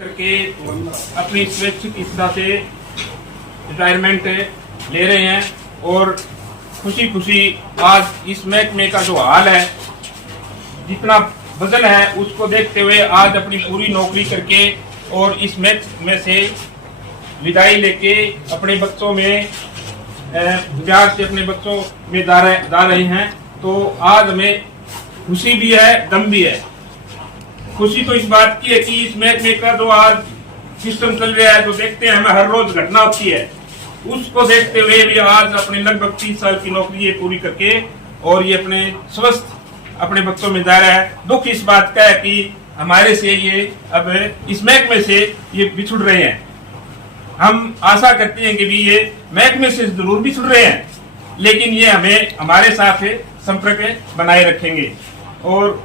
करके अपनी स्वैच्छिक इच्छा से रिटायरमेंट ले रहे हैं और खुशी खुशी आज इस महकमे का जो हाल है, जितना वजन है, उसको देखते हुए आज अपनी पूरी नौकरी करके और इस महकमे से विदाई लेके अपने बच्चों में बाजार से अपने बच्चों में जा रहे हैं। तो आज हमें खुशी भी है, दम भी है। खुशी तो इस बात की है कि इस महकमे का जो आज सिस्टम चल रहा है, जो देखते हैं हमें हर रोज घटना होती है, उसको देखते हुए भी आज अपने लगभग 30 साल की नौकरी ये पूरी करके और ये अपने स्वस्थ अपने बच्चों में जा रहा है। दुख इस बात का है कि हमारे से ये अब इस महकमे से ये बिछुड़ रहे हैं। हम आशा करते हैं कि भी ये महकमे से जरूर बिछुड़ रहे हैं, लेकिन ये हमें हमारे साथ संपर्क बनाए रखेंगे। और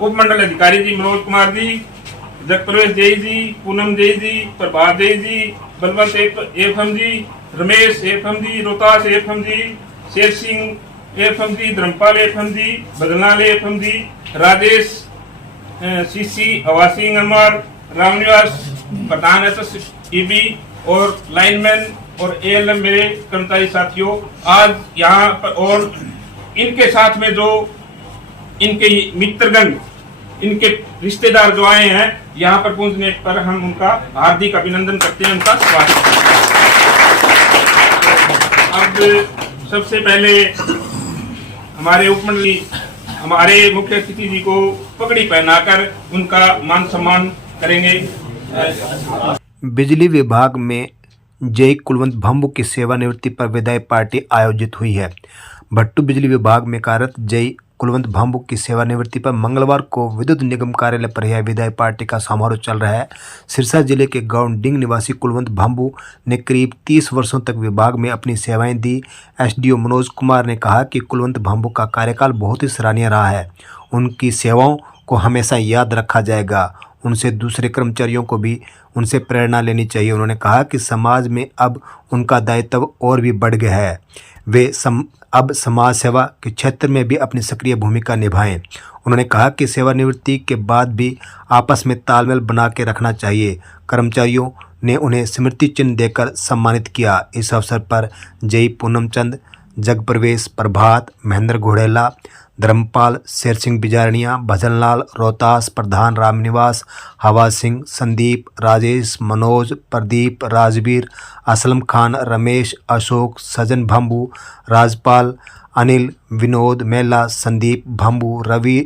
उप मंडल अधिकारी जी मनोज कुमार जी, जगप्रवेश जय जी, पूनम जय जी, प्रभात जय जी, बलवंत एफएम जी, रमेश एफएम जी, रोहतास एफएम जी, शेर सिंह एफएम जी, धर्मपाल एफएम जी, बदनाल एफएम जी, राजेश सीसी, अवासी अमर, रामनिवास प्रधान एसएसईबी और लाइनमैन और एएलएम मेरे कर्मचारी साथियों, आज यहाँ पर और इनके साथ में जो इनके मित्रगण, इनके रिश्तेदार जो आए हैं, यहाँ पर पहुंचने पर हम उनका हार्दिक अभिनंदन करते हैं, उनका स्वागत करते हैं। अब सबसे पहले हमारे उपमंडली हमारे मुख्य अतिथि जी को पगड़ी पहनाकर उनका मान सम्मान करेंगे। बिजली विभाग में जय कुलवंत भंबू की सेवानिवृत्ति पर विदाई पार्टी आयोजित हुई है। भट्टू बिजली विभाग में कार्यरत जय कुलवंत भंबू की सेवानिवृत्ति पर मंगलवार को विद्युत निगम कार्यालय पर यह विदाई पार्टी का समारोह चल रहा है। सिरसा जिले के गांव डिंग निवासी कुलवंत भंबू ने करीब 30 वर्षों तक विभाग में अपनी सेवाएं दी। एसडीओ मनोज कुमार ने कहा कि कुलवंत भंबू का कार्यकाल बहुत ही सराहनीय रहा है। उनकी सेवाओं को हमेशा याद रखा जाएगा। उनसे दूसरे कर्मचारियों को भी उनसे प्रेरणा लेनी चाहिए। उन्होंने कहा कि समाज में अब उनका दायित्व और भी बढ़ गया है। वे अब समाज सेवा के क्षेत्र में भी अपनी सक्रिय भूमिका निभाएं। उन्होंने कहा कि सेवानिवृत्ति के बाद भी आपस में तालमेल बना के रखना चाहिए। कर्मचारियों ने उन्हें स्मृति चिन्ह देकर सम्मानित किया। इस अवसर पर जय पूनमचंद, जगप्रवेश, प्रभात, महेंद्र घोड़ेला, धर्मपाल, शेर सिंह बिजारनिया, भजनलाल, रोहतास प्रधान, रामनिवास, हवा सिंह, संदीप, राजेश, मनोज, प्रदीप, राजवीर, असलम खान, रमेश, अशोक, सजन भंबू, राजपाल, अनिल, विनोद मेला, संदीप भंबू, रवि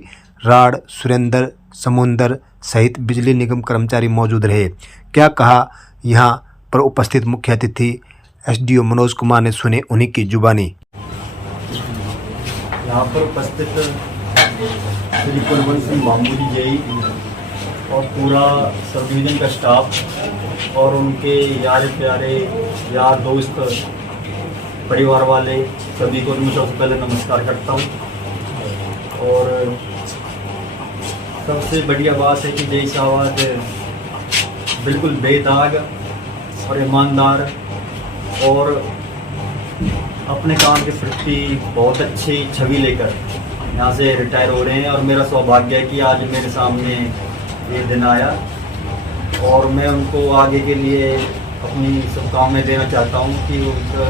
राड़, सुरेंद्र समुंदर सहित बिजली निगम कर्मचारी मौजूद रहे। क्या कहा यहाँ पर उपस्थित मुख्य अतिथि एसडीओ मनोज कुमार ने, सुने उन्हीं की जुबानी। यहाँ पर उपस्थित श्री कुलवंत सिंह भंबू जी जई और पूरा सब डिवीजन का स्टाफ और उनके यार प्यारे यार दोस्त परिवार वाले सभी को मैं सबसे पहले नमस्कार करता हूँ। और सबसे बढ़िया बात है कि जय साहब आज बिल्कुल बेदाग और ईमानदार और अपने काम के प्रति बहुत अच्छी छवि लेकर यहाँ से रिटायर हो रहे हैं। और मेरा सौभाग्य है कि आज मेरे सामने ये दिन आया और मैं उनको आगे के लिए अपनी शुभकामनाएं देना चाहता हूँ कि उनको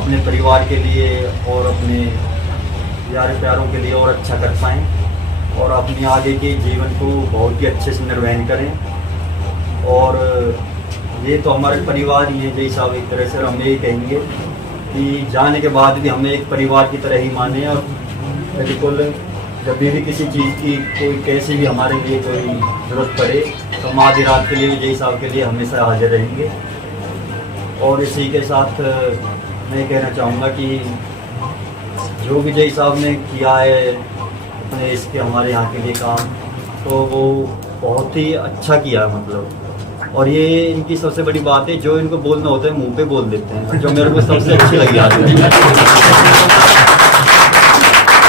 अपने परिवार के लिए और अपने यार प्यारों के लिए और अच्छा कर पाएँ और अपने आगे के जीवन को बहुत ही अच्छे से निर्वहन करें। और ये तो हमारे परिवार ही है जय साहब, एक तरह से हम यही कहेंगे कि जाने के बाद भी हमें एक परिवार की तरह ही माने। और बिल्कुल जब भी किसी चीज़ की कोई कैसे भी हमारे लिए कोई ज़रूरत पड़े तो हम आधी रात के लिए जय साहब के लिए हमेशा हाजिर रहेंगे। और इसी के साथ मैं कहना चाहूँगा कि जो भी जय साहब ने किया है अपने इसके हमारे यहाँ के लिए काम, तो वो बहुत ही अच्छा किया मतलब। और ये इनकी सबसे बड़ी बात है, जो इनको बोलना होता है मुंह पे बोल देते हैं, जो मेरे को सबसे अच्छी लगी आती है।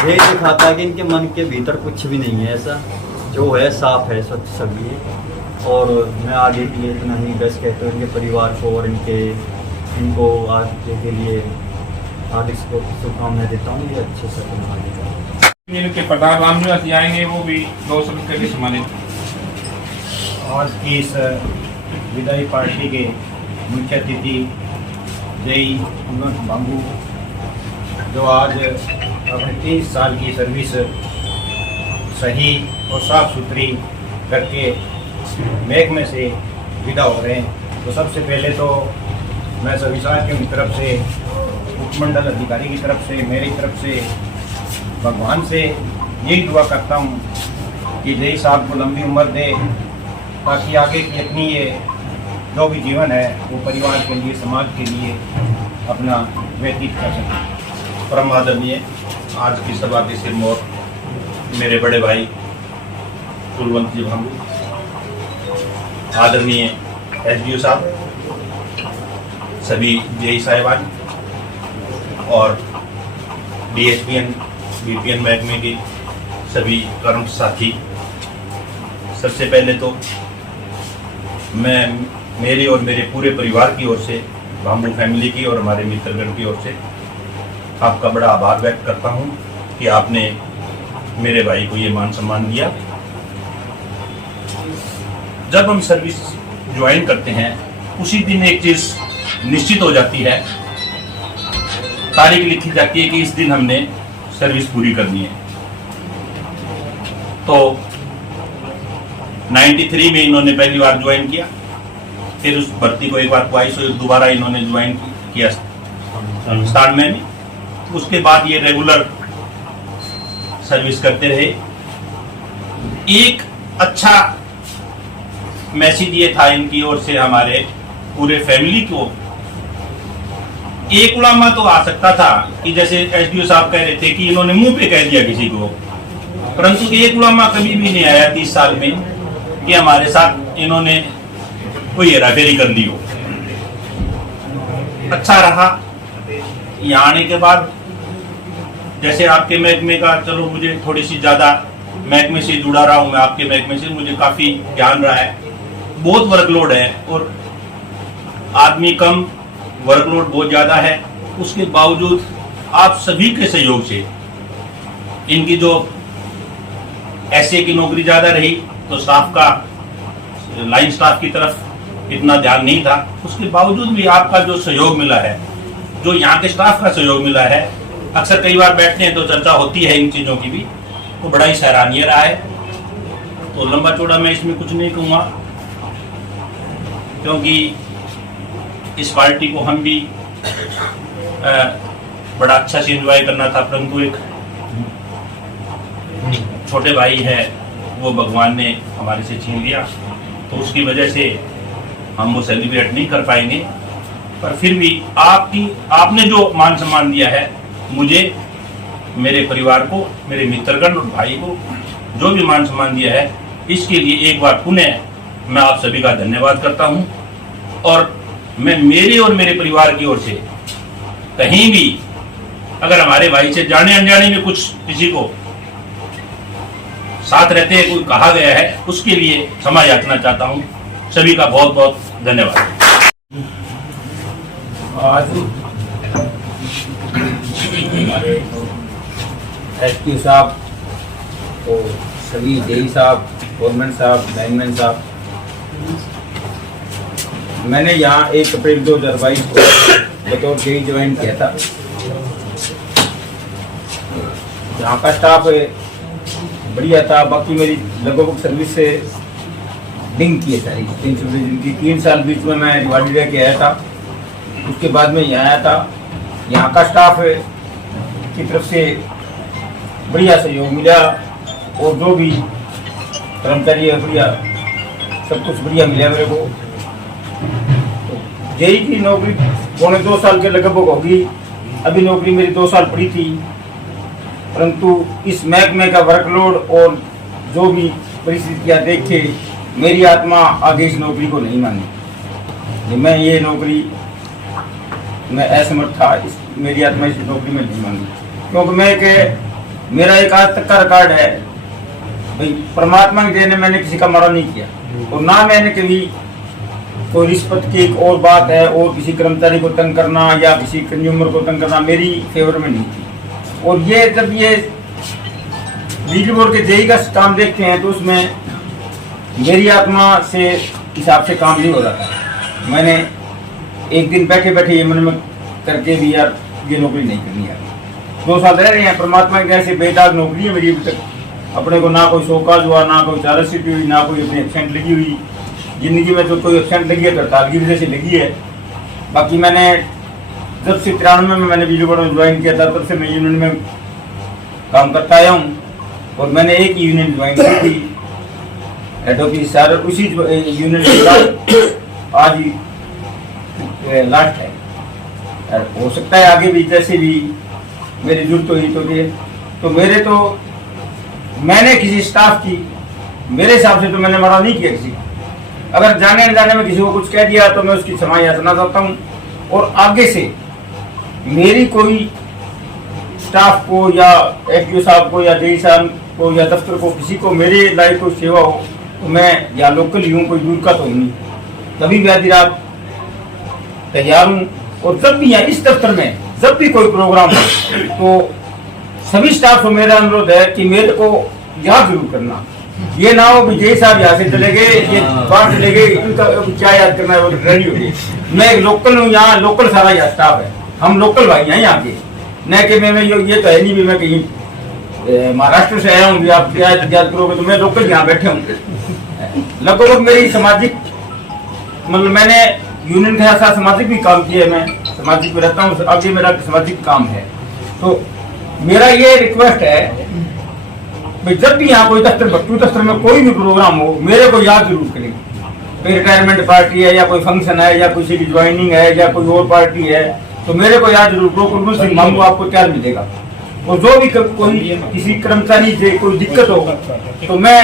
ये दिखाता है कि इनके मन के भीतर कुछ भी नहीं है, ऐसा जो है साफ है, स्वच्छ सभी है। और मैं आगे के लिए इतना ही बेस्ट कहता हूँ इनके परिवार को और इनको आगे के लिए हार्दिक शुभकामनाएं देता हूँ। ये अच्छे से आगे इनके प्रधान रामनिवास आएंगे, वो भी 2 शब्द करके सम्मानित। आज की इस विदाई पार्टी के मुख्य अतिथि जेई कुलवंत भांबू जो आज अपने 30 साल की सर्विस सही और साफ सुथरी करके महकमे से विदा हो रहे हैं, तो सबसे पहले तो मैं सभी साथियों की तरफ से, उपमंडल अधिकारी की तरफ से, मेरी तरफ से भगवान से यही दुआ करता हूँ कि जय साहब को लंबी उम्र दे, ताकि आगे की अपनी ये जो भी जीवन है वो परिवार के लिए, समाज के लिए अपना व्यतीत कर सकें। परम आदरणीय आज की सभा के सिरमौर मेरे बड़े भाई कुलवंत जी भांबू, आदरणीय एसडीओ साहब, सभी जेई साहिबान और डीएसपीएन बीपीएन महकमे के सभी कर्म साथी, सबसे पहले तो मैं मेरे और मेरे पूरे परिवार की ओर से, भांबू फैमिली की और हमारे मित्रगण की ओर से आपका बड़ा आभार व्यक्त करता हूं कि आपने मेरे भाई को ये मान सम्मान दिया। जब हम सर्विस ज्वाइन करते हैं उसी दिन एक चीज निश्चित हो जाती है, तारीख लिखी जाती है कि इस दिन हमने सर्विस पूरी करनी है। तो 93 में इन्होंने पहली बार ज्वाइन किया, फिर उस भर्ती को एक बार ट्वाइस दोबारा इन्होंने ज्वाइन किया स्टार्ट में। उसके बाद ये रेगुलर सर्विस करते रहे। एक अच्छा मैसेज ये था इनकी ओर से हमारे पूरे फैमिली को, एक उलामा तो आ सकता था कि जैसे एसडीओ साहब कह रहे थे कि इन्होंने मुंह पे कह दिया किसी को, परंतु एक उलामा कभी भी नहीं आया 30 साल में कि हमारे साथ इन्होंने कोई हेराफेरी कर ली हो। अच्छा रहा। यहाँ आने के बाद जैसे आपके महकमे का, चलो मुझे थोड़ी सी ज्यादा महकमे से जुड़ा रहा हूँ मैं, आपके महकमे से मुझे काफी ज्ञान रहा है। बहुत वर्कलोड है और आदमी कम, वर्कलोड बहुत ज्यादा है, उसके बावजूद आप सभी के सहयोग से इनकी जो एसए की नौकरी ज्यादा रही तो स्टाफ का, लाइन स्टाफ की तरफ इतना ध्यान नहीं था, उसके बावजूद भी आपका जो सहयोग मिला है, जो यहाँ के स्टाफ का सहयोग मिला है, अक्सर कई बार बैठते हैं तो चर्चा होती है इन चीजों की भी, तो बड़ा ही सराहनीय रहा है। तो लंबा चौड़ा मैं इसमें कुछ नहीं कहूँगा, क्योंकि इस पार्टी को हम भी बड़ा अच्छा से एंजॉय करना था, परंतु एक छोटे भाई है वो भगवान ने हमारे से छीन लिया, तो उसकी वजह से हम वो सेलिब्रेट नहीं कर पाएंगे। पर फिर भी आपने जो मान सम्मान दिया है मुझे, मेरे परिवार को, मेरे मित्रगण और भाई को जो भी मान सम्मान दिया है, इसके लिए एक बार पुनः मैं आप सभी का धन्यवाद करता हूं। और मैं मेरे और मेरे परिवार की ओर से कहीं भी अगर हमारे भाई से जाने अनजाने में कुछ किसी को साथ रहते हैं कोई कहा गया है, उसके लिए क्षमा याचना चाहता हूं। सभी का बहुत बहुत धन्यवाद। आज एसपी साहब और सभी जेई साहब, गवर्नमेंट साहब, मैनेजमेंट साहब, मैंने यहाँ 1 अप्रैल 2022 को बतौर जेई ज्वाइन किया था। यहाँ का स्टाफ बढ़िया था, बाकी मेरी लगभग सर्विस से लिंक की है सारी 3 साल बीच में मैं रिवाड़ी रह के आया था, उसके बाद में यहाँ आया था। यहाँ का स्टाफ की तरफ से बढ़िया सहयोग मिला और जो भी कर्मचारी है बढ़िया, सब कुछ बढ़िया मिला मेरे को। जेई की नौकरी 2.25 साल के लगभग होगी, अभी नौकरी मेरी 2 साल पड़ी थी, परंतु इस महकमे का वर्कलोड और जो भी परिस्थितियाँ देख के मेरी आत्मा आगे इस नौकरी को नहीं मानी। मैं ये नौकरी मैं असमर्थ था, मेरी आत्मा इस नौकरी में नहीं मांगी, क्योंकि मेरा एक आज तक का रिकॉर्ड है भाई, परमात्मा की देन मैंने किसी का मारा नहीं किया और ना मैंने कभी कोई रिश्वत की एक और बात है और किसी कर्मचारी को तंग करना या किसी कंज्यूमर को तंग करना मेरी फेवर में नहीं थी। और ये जब ये बिजली बोर्ड के जेई का काम देखते हैं तो उसमें मेरी आत्मा से हिसाब से काम नहीं हो रहा था। मैंने एक दिन बैठे बैठे ये मन में करके भी यार ये नौकरी नहीं करनी यार। 2 साल रह रहे हैं, परमात्मा की ऐसे बेदाग नौकरी है मेरी अभी तक। अपने को ना कोई शोकाज हुआ, ना कोई चारसिटी हुई, ना कोई अपनी एक्सेंट लगी हुई। जिंदगी में तो कोई एक्सेंट लगी है तो हड़ताल की वजह से लगी है। बाकी मैंने जब से 93 में मैंने बिजली बोर्ड में ज्वाइन किया था, तब से मैं यूनियन में काम करता आया हूँ। और मैंने एक यूनियन ज्वाइन की थी हेड ऑफिस सर, उसी यूनियन के बाद आज ही लास्ट है। हो सकता है आगे भी जैसे भी मेरी जरूरत हुई तो मेरे तो मैंने किसी स्टाफ की, मेरे हिसाब से तो मैंने मना नहीं किया किसी। अगर जाने अनजाने में किसी को कुछ कह दिया तो मैं उसकी क्षमा याचना चाहता हूँ। और आगे से मेरी कोई स्टाफ को या एफपीओ साहब को या जेई साहब को या दफ्तर को किसी को मेरे लायक कोई सेवा हो तो मैं या लोकल ही हूँ, कोई दूर का तो नहीं, तभी भी आधी रात तैयार हूँ। और जब भी यहाँ इस दफ्तर में जब भी कोई प्रोग्राम हो तो सभी स्टाफ को मेरा अनुरोध है कि मेरे को याद जरूर करना। ये ना हो कि जेई साहब यहाँ से चले गए, ये बाहर चले गए, इनका क्या याद करना है वो रेडी हो गई। मैं एक लोकल हूँ, यहाँ लोकल सारा यहाँ स्टाफ है, हम लोकल भाई हैं यहाँ के। न कि मैं ये तो है नहीं भी मैं कहीं महाराष्ट्र से आया हूँ भी आप क्या याद करोगे, तो मैं लोकल यहाँ बैठे हूँ। लगभग मेरी सामाजिक मतलब मैंने यूनियन के साथ सामाजिक भी काम किया है, मैं सामाजिक में रहता हूँ, आगे मेरा सामाजिक काम है। तो मेरा ये रिक्वेस्ट है भाई जब भी यहाँ कोई दफ्तर भट्टू दफ्तर में कोई भी प्रोग्राम हो मेरे को याद जरूर करें। कोई रिटायरमेंट पार्टी है या कोई फंक्शन है या किसी की ज्वाइनिंग है या कोई और पार्टी है तो मेरे को याद जरूर करो। कुलवंत सिंह मामू आपको क्या मिलेगा। और जो भी कोई किसी कर्मचारी से कोई दिक्कत हो तो मैं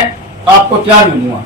आपको तैयार मिलूंगा।